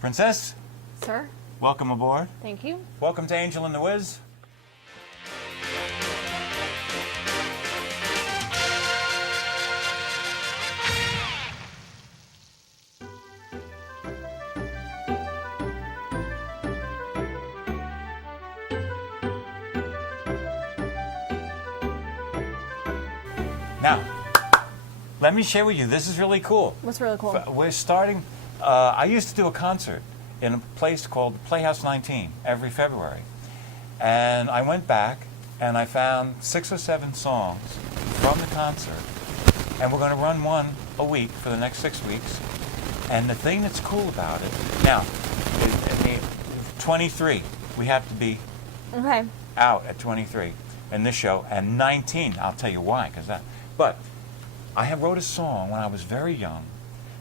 Princess, Sir, welcome aboard. thank you. Welcome to Angel and the Wiz. Now, let me share with you. This is really cool. What's really cool? We're starting. I used to do a concert in a place called Playhouse 19 every February. And I went back and I found 6 or 7 songs from the concert. And we're going to run one a week for the next 6 weeks. And the thing that's cool about it, now, 23, we have to be Okay. out at 23 in this show, and 19, I'll tell you why, but I wrote a song when I was very young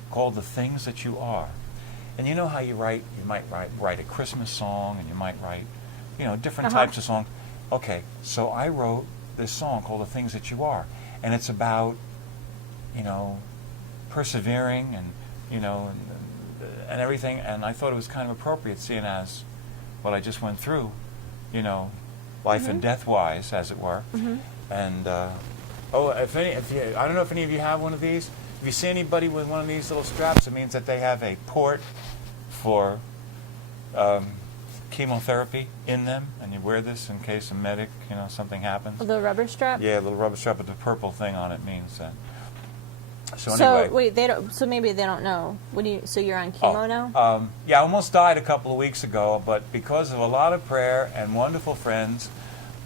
called The Things That You Are. And you know how you might write a Christmas song, and you might write, different types of songs. Okay, so I wrote this song called The Things That You Are, and it's about, persevering and, and everything, and I thought it was kind of appropriate seeing as what I just went through, life and death-wise, as it were. And I don't know if any of you have one of these. If you see anybody with one of these little straps, it means that they have a port for chemotherapy in them, and you wear this in case a medic, something happens. The rubber strap? Yeah, a little rubber strap with the purple thing on it means that. So anyway. Wait, they don't. So maybe they don't know. So you're on chemo now? Yeah, I almost died a couple of weeks ago, but because of a lot of prayer and wonderful friends,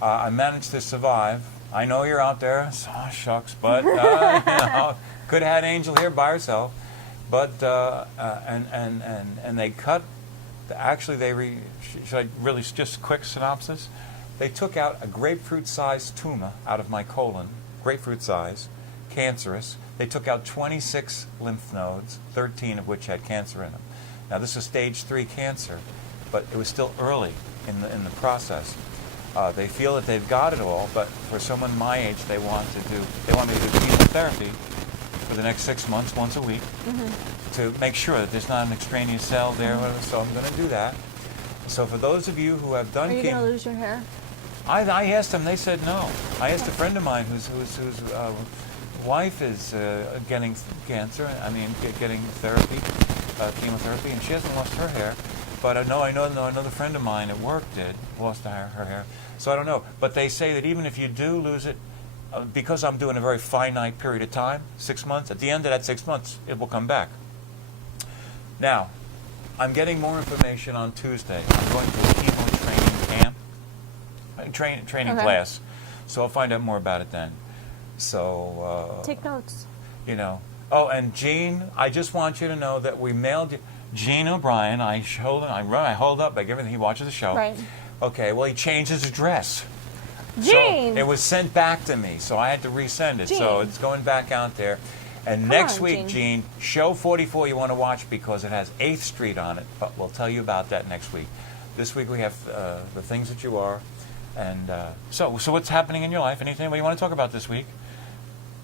I managed to survive. I know you're out there. Oh, shucks, but could have had Angel here by herself. But and they cut. Actually, should I really just quick synopsis? They took out a grapefruit-sized tumor out of my colon, grapefruit size, cancerous. They took out 26 lymph nodes, 13 of which had cancer in them. Now this is stage 3 cancer, but it was still early in the process. They feel that they've got it all, but for someone my age, they want me to do chemotherapy for the next 6 months, once a week, to make sure that there's not an extraneous cell there. So I'm going to do that. So for those of you who have done chemo, are you going to lose your hair? I asked them. They said no. I asked a friend of mine whose wife is getting cancer. Getting therapy, chemotherapy, and she hasn't lost her hair. But I know another friend of mine at work lost her hair. So I don't know. But they say that even if you do lose it, because I'm doing a very finite period of time, 6 months, at the end of that 6 months, it will come back. Now, I'm getting more information on Tuesday. I'm going to a chemo training camp, training class. So I'll find out more about it then. So take notes. Oh, and Gene, I just want you to know that we mailed you. Gene O'Brien, I hold up like everything. He watches the show. Right. Okay, well, he changed his address. Gene! So it was sent back to me, so I had to resend it. Gene. So it's going back out there. And next week, Gene, show 44 you want to watch because it has 8th Street on it, but we'll tell you about that next week. This week we have The Things That You Are. And so what's happening in your life? Anything you want to talk about this week?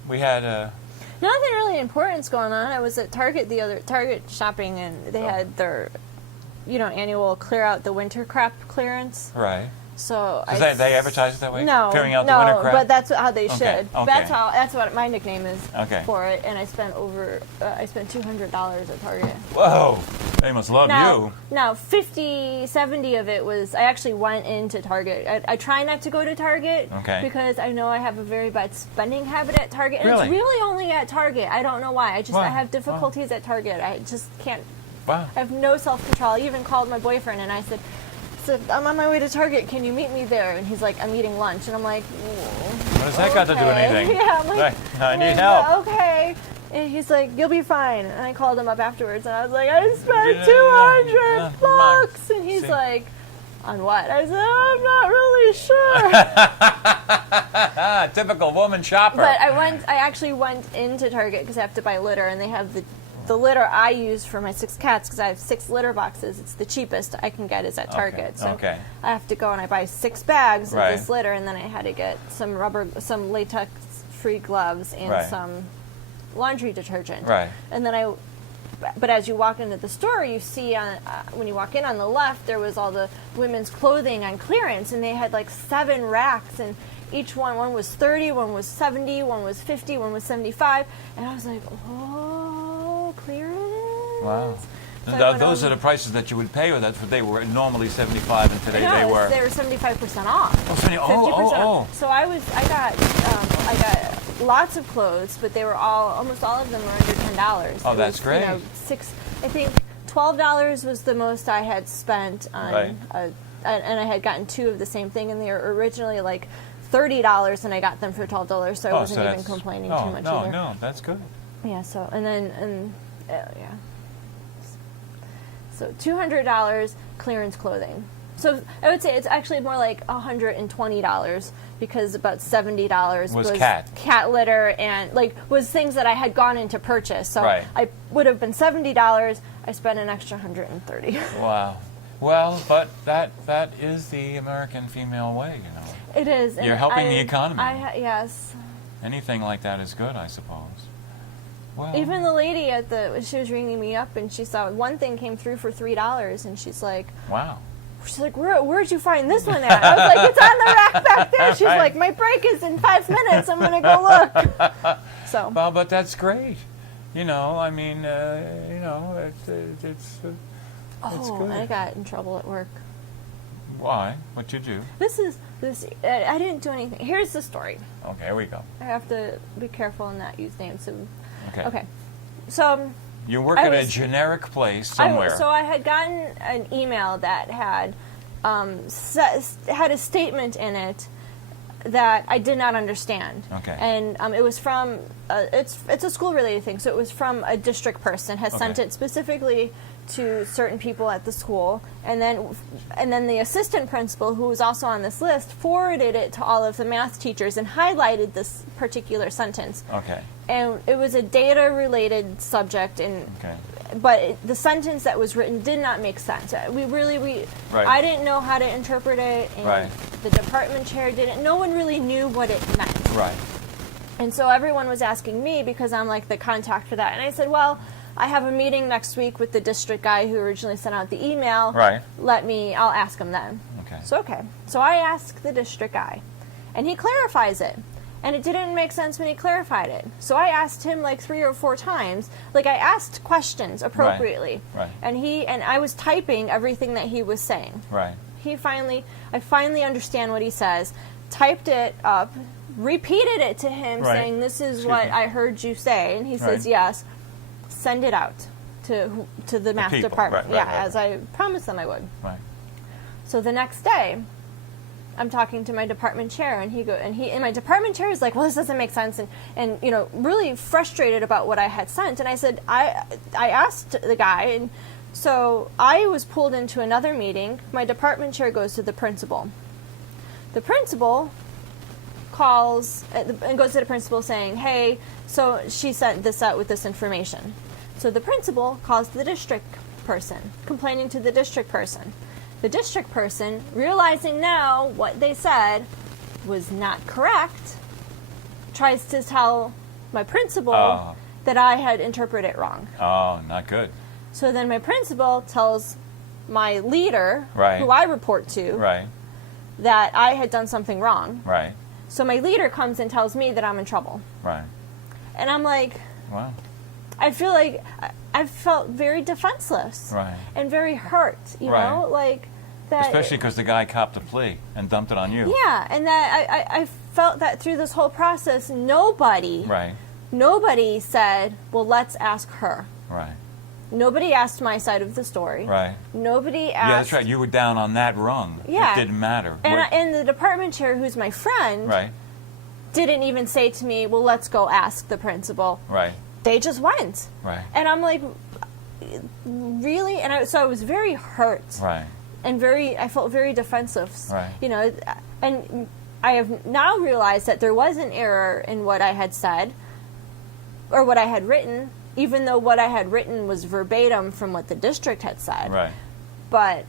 We had... Nothing really important's going on. I was at Target shopping, and they had their, annual clear out the winter crap clearance. Right. So they advertise it that way? No, clearing out the winter crap? But that's how they should. Okay. That's what my nickname is for it. And I spent $200 at Target. Whoa, they must love you. Now 50, 70 of it was. I actually went into Target. I try not to go to Target because I know I have a very bad spending habit at Target, and it's really only at Target. I don't know why. I have difficulties at Target. I just can't. Wow. I have no self-control. I even called my boyfriend and I said, I'm on my way to Target. Can you meet me there? And he's like, I'm eating lunch. And I'm like, what does that got to do with anything? Yeah, I'm like, I need help. Okay. And he's like, you'll be fine. And I called him up afterwards, and I was like, I spent $200. And he's like, on what? I said, I'm not really sure. Typical woman shopper. But I actually went into Target because I have to buy litter, and they have the litter I use for my 6 cats because I have 6 litter boxes. It's the cheapest I can get is at Target. So I have to go and I buy 6 bags of this litter, and then I had to get some latex-free gloves and some laundry detergent. Right. And then I but as you walk into the store, you see when you walk in on the left, there was all the women's clothing on clearance, and they had like 7 racks, and each one was 30, one was 70, one was 50, one was 75, and I was like, oh, clearance. Wow. So those are the prices that you would pay, or that's what they were normally 75, and today they were 75% off. Oh, 50% off. So I got lots of clothes, but they were almost all of them were under $10. Oh, that's great. I think $12 was the most I had spent on, and I had gotten 2 of the same thing, and they were originally like $30, and I got them for $12, so I wasn't even complaining too much either. No, that's good. Yeah. So yeah. So $200 clearance clothing. So I would say it's actually more like $120 because about $70 was cat litter and was things that I had gone in to purchase. So I would have been $70. I spent an extra $130. Wow. Well, but that is the American female way, you know. It is. You're helping the economy. Yes. Anything like that is good, I suppose. Well, even the lady she was ringing me up, and she saw one thing came through for $3, and she's like, "Wow." She's like, "Where'd you find this one at?" I was like, "It's on the rack back there." She's like, "My break is in 5 minutes. I'm gonna go look." So. Well, but that's great. You know, I mean, it's good. I got in trouble at work. Why? What'd you do? I didn't do anything. Here's the story. Okay, here we go. I have to be careful and not use names. Okay. So you work at a generic place somewhere. So I had gotten an email that had had a statement in it that I did not understand. Okay. And it was from it's a school related thing. So it was from a district person has sent it specifically to certain people at the school, and then the assistant principal, who was also on this list, forwarded it to all of the math teachers and highlighted this particular sentence. Okay. And it was a data-related subject, but the sentence that was written did not make sense. I didn't know how to interpret it, and the department chair didn't. No one really knew what it meant. Right. And so everyone was asking me, because I'm like the contact for that, and I said, well, I have a meeting next week with the district guy who originally sent out the email. Right. I'll ask him then. Okay. So I asked the district guy, and he clarifies it. And it didn't make sense when he clarified it. So I asked him like 3 or 4 times. I asked questions appropriately. Right. And I was typing everything that he was saying. Right. I finally understand what he says, typed it up, repeated it to him, saying, this is what I heard you say. And he says, yes. Send it out to the math department. As I promised them I would. Right. So the next day, I'm talking to my department chair, and my department chair is like, well, this doesn't make sense, and really frustrated about what I had sent. And I said, I asked the guy, and so I was pulled into another meeting. My department chair goes to the principal. The principal calls and goes to the principal saying, hey, so she sent this out with this information. So the principal calls the district person, complaining to the district person. The district person, realizing now what they said was not correct, tries to tell my principal that I had interpreted it wrong. Oh, not good. So then my principal tells my leader, who I report to, that I had done something wrong. Right. So my leader comes and tells me that I'm in trouble. Right. And I'm like, wow. I feel like I felt very defenseless. Right. And very hurt, you know? Like that. Especially because the guy copped a plea and dumped it on you. Yeah, and that I felt that through this whole process, nobody said, well, let's ask her. Right. Nobody asked my side of the story. Right. Nobody asked. Yeah, that's right. You were down on that rung. Yeah. It didn't matter. And the department chair, who's my friend, didn't even say to me, well, let's go ask the principal. Right. They just went. Right. And I'm like, really? And so I was very hurt. Right. And I felt very defensive. Right. And I have now realized that there was an error in what I had said or what I had written, even though what I had written was verbatim from what the district had said. Right. But,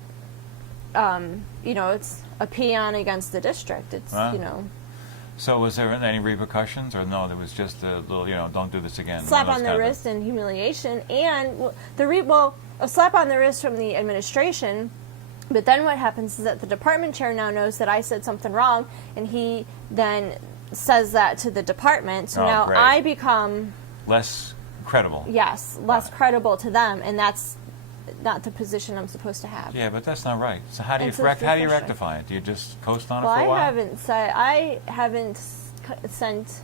it's a peon against the district. It's, So was there any repercussions, or no? There was just a little, don't do this again. Slap on the wrist and humiliation, and a slap on the wrist from the administration. But then what happens is that the department chair now knows that I said something wrong, and he then says that to the department. So now great. I become less credible. Yes, less credible to them, and that's not the position I'm supposed to have. Yeah, but that's not right. So how do you rectify it? Do you just coast on it for a while? I haven't sent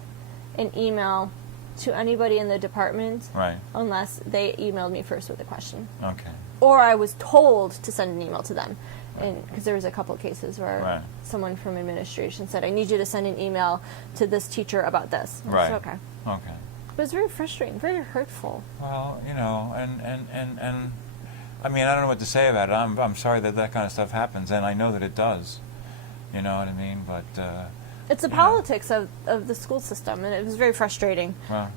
an email to anybody in the department, right, unless they emailed me first with a question. Okay. Or I was told to send an email to them, and because there was a couple of cases where someone from administration said, "I need you to send an email to this teacher about this." And right. I said, okay. Okay. But it's very frustrating, very hurtful. Well, and I mean, I don't know what to say about it. I'm sorry that kind of stuff happens, and I know that it does. You know what I mean? But it's the politics of the school system, and it was very frustrating. Wow.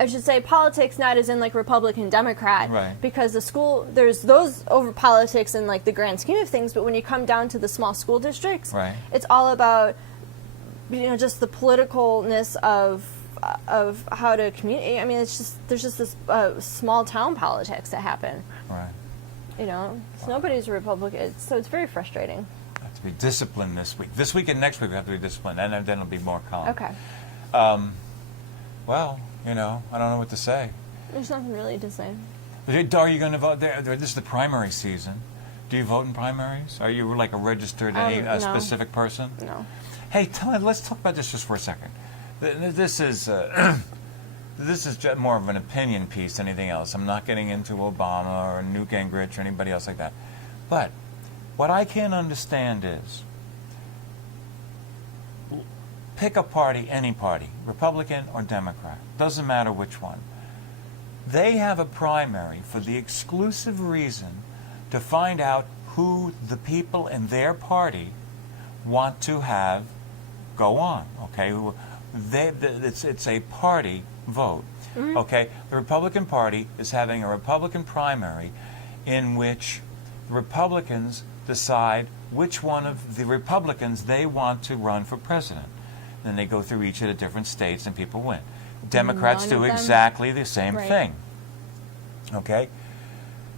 I should say politics, not as in like Republican, Democrat, right. Because there's those over politics in like the grand scheme of things, but when you come down to the small school districts, right. It's all about just the politicalness of how to communicate. I mean, there's just this small town politics that happen. Right. Nobody's a Republican, so it's very frustrating. I have to be disciplined this week. This week and next week we have to be disciplined, and then it'll be more calm. Okay. Well, I don't know what to say. There's nothing really to say. Are you going to vote there? This is the primary season. Do you vote in primaries? Are you like a registered no. specific person? No. Hey, let's talk about this just for a second. This is just more of an opinion piece than anything else. I'm not getting into Obama or Newt Gingrich or anybody else like that. But what I can't understand is, pick a party, any party, Republican or Democrat, doesn't matter which one. They have a primary for the exclusive reason to find out who the people in their party want to have go on, okay? It's a party vote, okay? The Republican Party is having a Republican primary in which the Republicans decide which one of the Republicans they want to run for president. Then they go through each of the different states and people win. Democrats do exactly the same thing. Okay?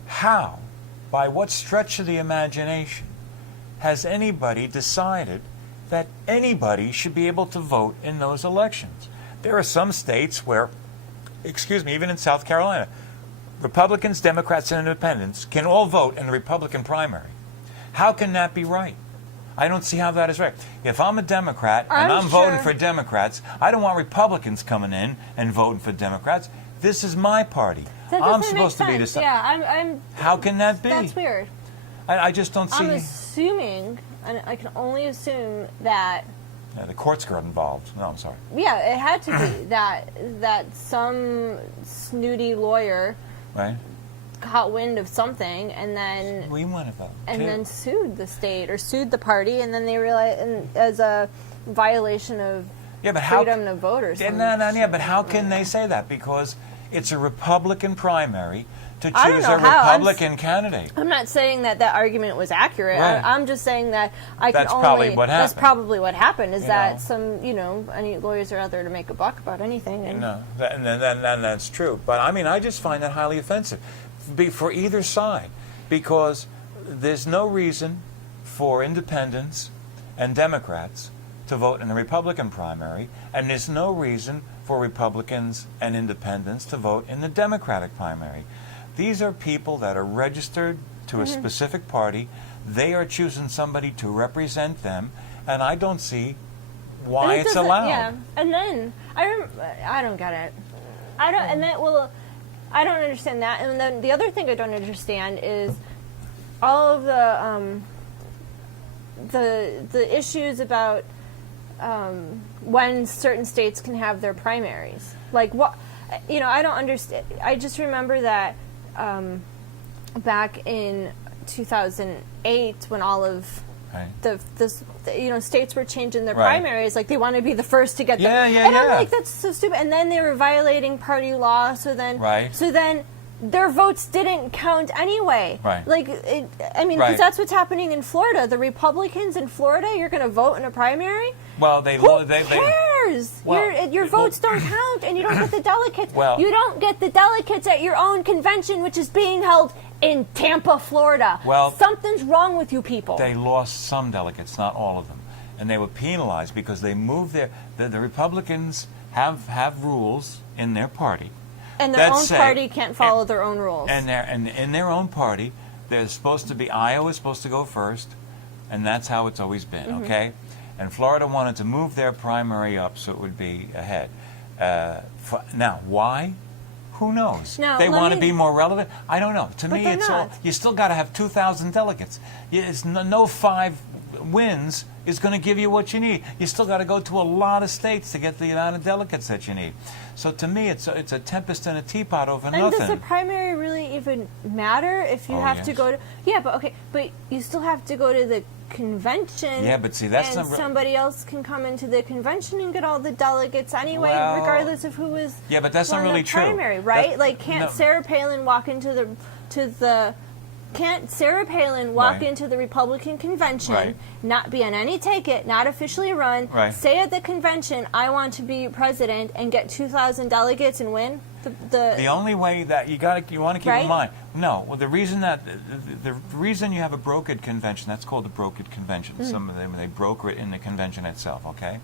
How, by what stretch of the imagination, has anybody decided that anybody should be able to vote in those elections? There are some states where, even in South Carolina, Republicans, Democrats, and Independents can all vote in the Republican primary. How can that be right? I don't see how that is right. If I'm a Democrat and I'm voting for Democrats, I don't want Republicans coming in and voting for Democrats. This is my party. I'm supposed to be deciding. Yeah, How can that be? That's weird. I just don't see. I'm assuming, and I can only assume that. Yeah, the courts got involved. No, I'm sorry. Yeah, it had to be that some snooty lawyer, right, caught wind of something, and then we want to vote, and then sued the state or sued the party, and then they realized, and as a violation of freedom to vote or something. But how can they say that? Because it's a Republican primary to choose a Republican candidate. I'm not saying that argument was accurate. Right. I'm just saying that That's probably what happened. That's probably what happened. Is that some any lawyers are out there to make a buck about anything? And and that's true. But I mean, I just find that highly offensive, for either side, because there's no reason for independents and Democrats to vote in the Republican primary, and there's no reason for Republicans and independents to vote in the Democratic primary. These are people that are registered to a specific party. They are choosing somebody to represent them, and I don't see why it's allowed. Yeah, and then I don't get it. I don't understand that. And then the other thing I don't understand is all of the issues about when certain states can have their primaries. Like what? I don't understand. I just remember that back in 2008, when all of states were changing their primaries, like they want to be the first to get them. And I'm like, that's so stupid. And then they were violating party law. So then their votes didn't count anyway. Right. Like, because that's what's happening in Florida. The Republicans in Florida, you're going to vote in a primary? Well, Who cares? Your votes don't count, and you don't get the delegates. You don't get the delegates at your own convention, which is being held in Tampa, Florida. Well, something's wrong with you people. They lost some delegates, not all of them. And they were penalized because they moved the Republicans have rules in their party. And their own party can't follow their own rules. And in their own party, there's supposed to be, Iowa's supposed to go first, and that's how it's always been, okay? And Florida wanted to move their primary up so it would be ahead. Now, why? Who knows? Now, they want to be more relevant? I don't know. To me, it's not. you still got to have 2,000 delegates. It's no 5 wins is going to give you what you need. You still got to go to a lot of states to get the amount of delegates that you need. So to me, it's a tempest in a teapot over nothing. And does the primary really even matter if you have to go to? Yeah, but you still have to go to the convention. Yeah, but see, that's and not somebody else can come into the convention and get all the delegates anyway, regardless of who was. Yeah, but that's not really true. Primary, right? Can't Sarah Palin walk into Can't Sarah Palin walk into the Republican convention, not be on any ticket, not officially run, say at the convention, I want to be president, and get 2,000 delegates and win? The only way that you want to keep in mind. No, well, the reason you have a brokered convention, that's called a brokered convention. Some of them, they broker it in the convention itself, okay?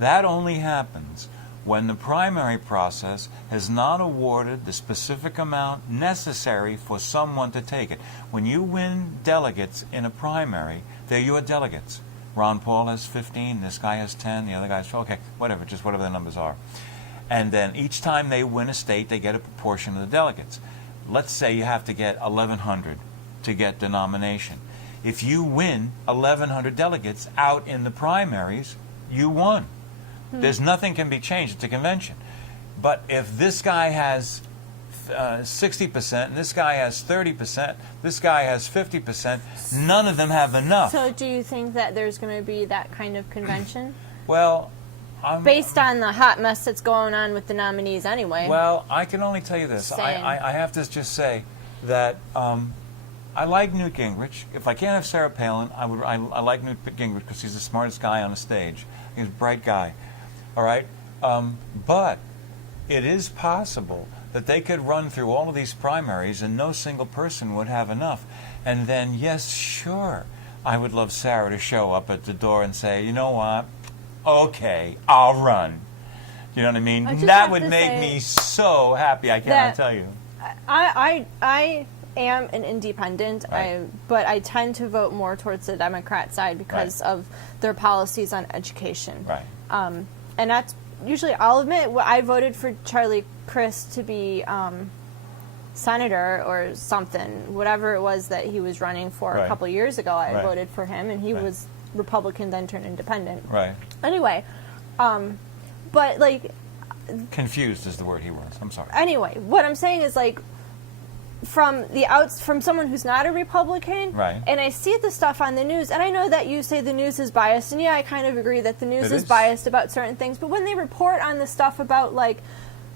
That only happens when the primary process has not awarded the specific amount necessary for someone to take it. When you win delegates in a primary, they're your delegates. Ron Paul has 15, this guy has 10, the other guy's 12, okay, whatever, just whatever the numbers are. And then each time they win a state, they get a proportion of the delegates. Let's say you have to get 1,100 to get the nomination. If you win 1,100 delegates out in the primaries, you won. There's nothing can be changed at the convention. But if this guy has 60% and this guy has 30%, this guy has 50%, none of them have enough. So do you think that there's going to be that kind of convention? Well, based on the hot mess that's going on with the nominees anyway. Well, I can only tell you this. I have to just say that I like Newt Gingrich. If I can't have Sarah Palin, I like Newt Gingrich because he's the smartest guy on the stage. He's a bright guy. All right? But it is possible that they could run through all of these primaries and no single person would have enough. And then, yes, sure, I would love Sarah to show up at the door and say, you know what? Okay, I'll run. You know what I mean? That would make me so happy. I cannot tell you. I am an independent, but I tend to vote more towards the Democrat side because of their policies on education. Right. And that's usually, I'll admit, I voted for Charlie Crist to be senator or something, whatever it was that he was running for a couple years ago. I voted for him, and he was Republican, then turned independent. Right. Anyway, but like... Confused is the word he was. I'm sorry. Anyway, what I'm saying is like, from someone who's not a Republican, and I see the stuff on the news, and I know that you say the news is biased, and yeah, I kind of agree that the news is biased about certain things, but when they report on the stuff about, like,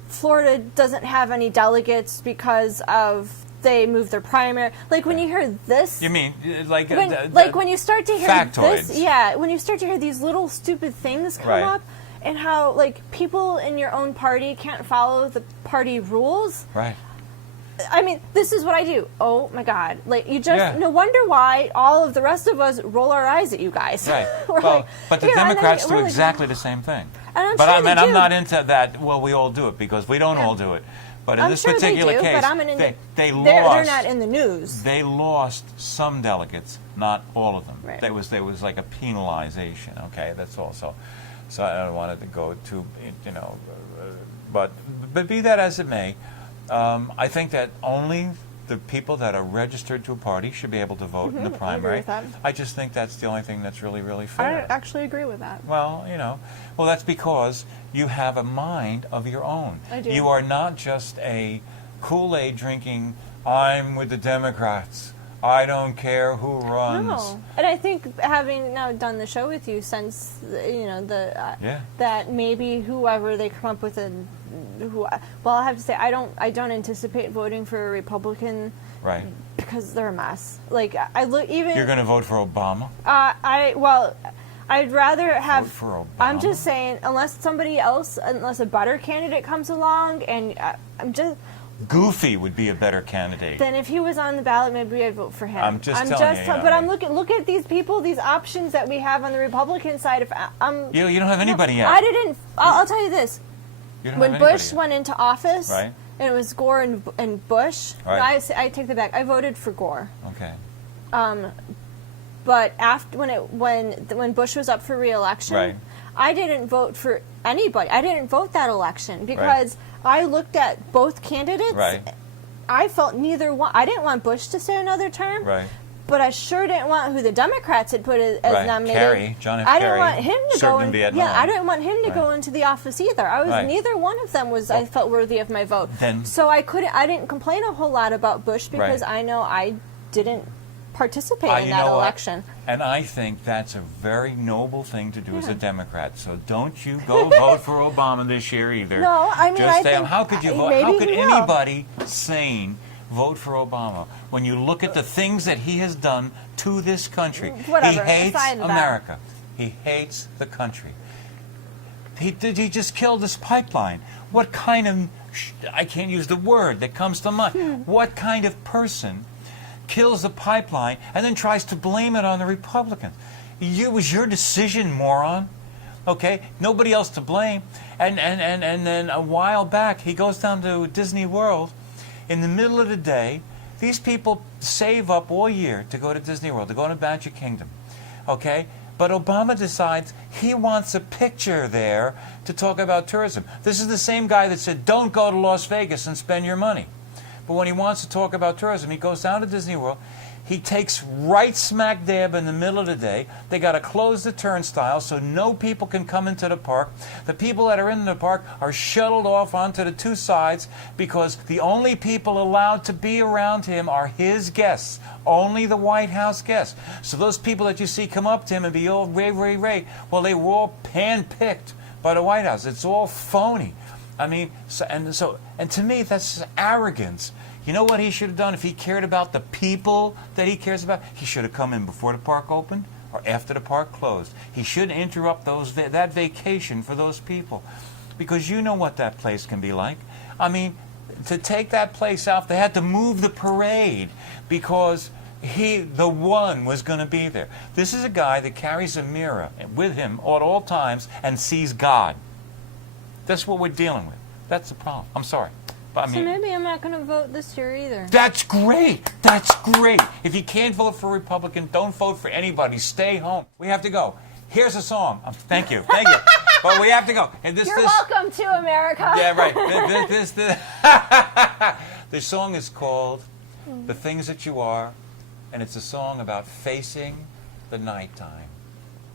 Florida doesn't have any delegates because of they moved their primary, like, when you hear this... You mean, like... when you start to hear factoids. this... when you start to hear these little stupid things come up, and how, like, people in your own party can't follow the party rules... Right. I mean, this is what I do. Oh my God! Like you just no wonder why all of the rest of us roll our eyes at you guys. Right. But the Democrats do exactly the same thing. And I'm not into that. Well, we all do it because we don't all do it. But in this particular case, they lost. They're not in the news. They lost some delegates, not all of them. Right. There was like a penalization. Okay, that's all. So I don't want it to go too, but be that as it may. I think that only the people that are registered to a party should be able to vote in the primary. I agree with that. I just think that's the only thing that's really, really fair. I actually agree with that. Well, that's because you have a mind of your own. I do. You are not just a Kool-Aid drinking, I'm with the Democrats, I don't care who runs. No, and I think having now done the show with you, since that maybe whoever they come up with I have to say I don't anticipate voting for a Republican, right? Because they're a mess. Like I look even. You're going to vote for Obama? I'd rather have. Vote for Obama? I'm just saying, unless a better candidate comes along, and I'm just. Goofy would be a better candidate. Then if he was on the ballot, maybe I'd vote for him. I'm just telling you. But I'm look at these people, these options that we have on the Republican side. You don't have anybody yet. I didn't. I'll tell you this. When Bush went into office, right? And it was Gore and Bush. Right. No, I take that back. I voted for Gore. Okay. But after when Bush was up for re-election, right. I didn't vote for anybody. I didn't vote that election because I looked at both candidates. Right. I felt neither one. I didn't want Bush to stay another term. Right. But I sure didn't want who the Democrats had put as nominated. John F. I Kerry didn't want him to go in Vietnam. Yeah, I didn't want him to go into the office either. Neither one of them was. I felt worthy of my vote. So I didn't complain a whole lot about Bush because I know I didn't participate in that election. And I think that's a very noble thing to do as a Democrat. So don't you go vote for Obama this year either. No, I mean, just say, how could you vote? How could anybody sane vote for Obama when you look at the things that he has done to this country? Whatever, he hates America. He hates the country. He just killed this pipeline. What kind of, I can't use the word that comes to mind. What kind of person kills the pipeline and then tries to blame it on the Republicans? It was your decision, moron. Okay? Nobody else to blame. And then a while back, he goes down to Disney World in the middle of the day. These people save up all year to go to Disney World, to go to Magic Kingdom. Okay? But Obama decides he wants a picture there to talk about tourism. This is the same guy that said, don't go to Las Vegas and spend your money. But when he wants to talk about tourism, he goes down to Disney World. He takes right smack dab in the middle of the day. They got to close the turnstile so no people can come into the park. The people that are in the park are shuttled off onto the two sides because the only people allowed to be around him are his guests, only the White House guests. So those people that you see come up to him and be all ray, ray, ray, well, they were all pan-picked by the White House. It's all phony. I mean, and to me, that's arrogance. You know what he should have done if he cared about the people that he cares about? He should have come in before the park opened or after the park closed. He shouldn't interrupt that vacation for those people, because you know what that place can be like. I mean, to take that place out, they had to move the parade because the one was going to be there. This is a guy that carries a mirror with him at all times and sees God. That's what we're dealing with. That's the problem. I'm sorry. But, so maybe I'm not going to vote this year either. That's great. That's great. If you can't vote for a Republican, don't vote for anybody. Stay home. We have to go. Here's a song. Thank you. Thank you. But we have to go. And You're welcome to America. Yeah, right. This song is called The Things That You Are, and it's a song about facing the nighttime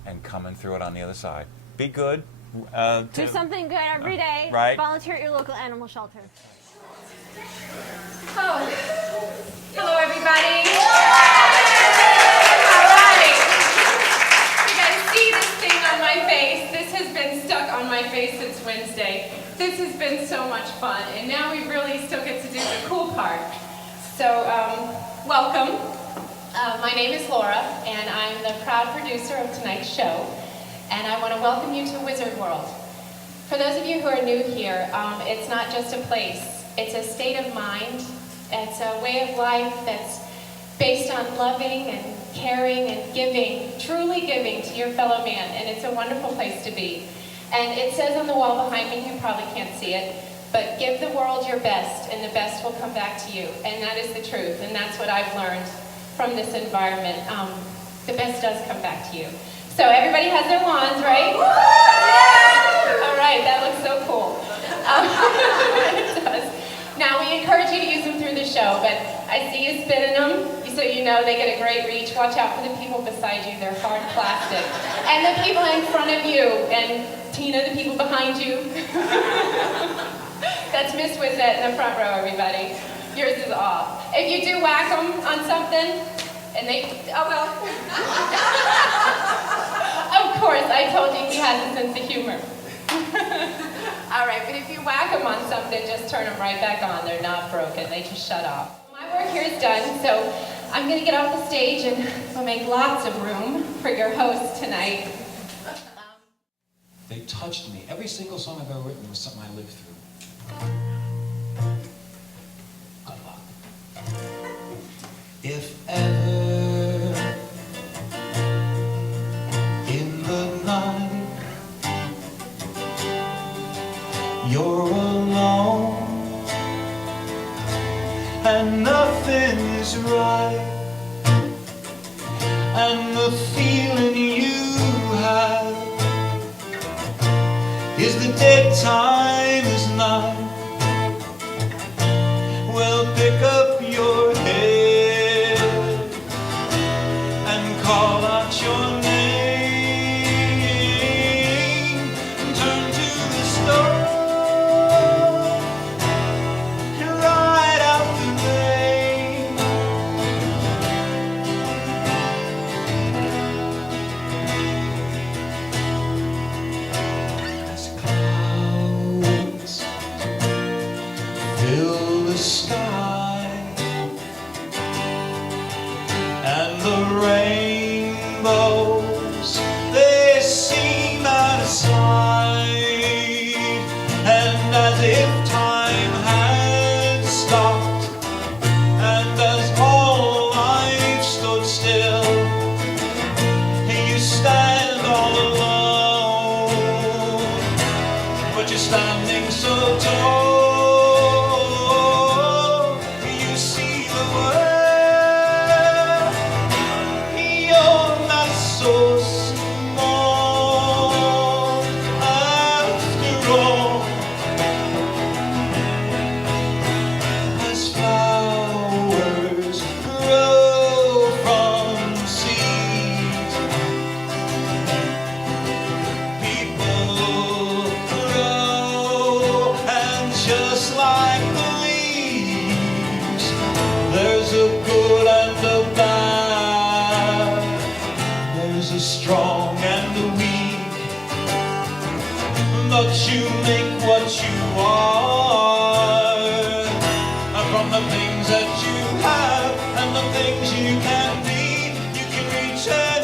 and coming through it on the other side. Be good. Do something good every day. Right. Volunteer at your local animal shelter. Oh, hello everybody. All right. You guys see this thing on my face? This has been stuck on my face since Wednesday. This has been so much fun, and now we really still get to do the cool part. So, welcome. My name is Laura, and I'm the proud producer of tonight's show. And I want to welcome you to Wizard World. For those of you who are new here, it's not just a place. It's a state of mind. It's a way of life that's based on loving and caring and giving, truly giving to your fellow man. And it's a wonderful place to be. And it says on the wall behind me, you probably can't see it, but give the world your best, and the best will come back to you. And that is the truth, and that's what I've learned from this environment. The best does come back to you. So everybody has their wands, right? Yeah! All right, that looks so cool. It does. Now we encourage you to use them through the show, but I see you spinning them, so you know they get a great reach. Watch out for the people beside you, they're hard plastic. And the people in front of you, and Tina, the people behind you. That's Miss Wizette in the front row, everybody. Yours is off. If you do whack them on something, And they, oh well. Of course, I told you he has a sense of humor. All right, but if you whack them on something, just turn them right back on. They're not broken, they just shut off. My work here is done, so I'm gonna get off the stage and we'll make lots of room for your host tonight. They touched me. Every single song I've ever written was something I lived through. Good luck. If ever in the night you're alone and nothing is right, and the feeling you have is the dead time is night, well, pick up your head and call out your name and turn to the stone and ride out the rain. As clouds fill the sky and the rainbows, they seem out of sight, and as if time had stopped, and as all life stood still, you stand all alone, but you're standing so tall. You see the world, you're not so small after all. As flowers grow from seeds, people grow, and just like the leaves, there's a good and a bad, there's a strong and a weak, but you make what you are from the things that you have and the things you can be. You can reach out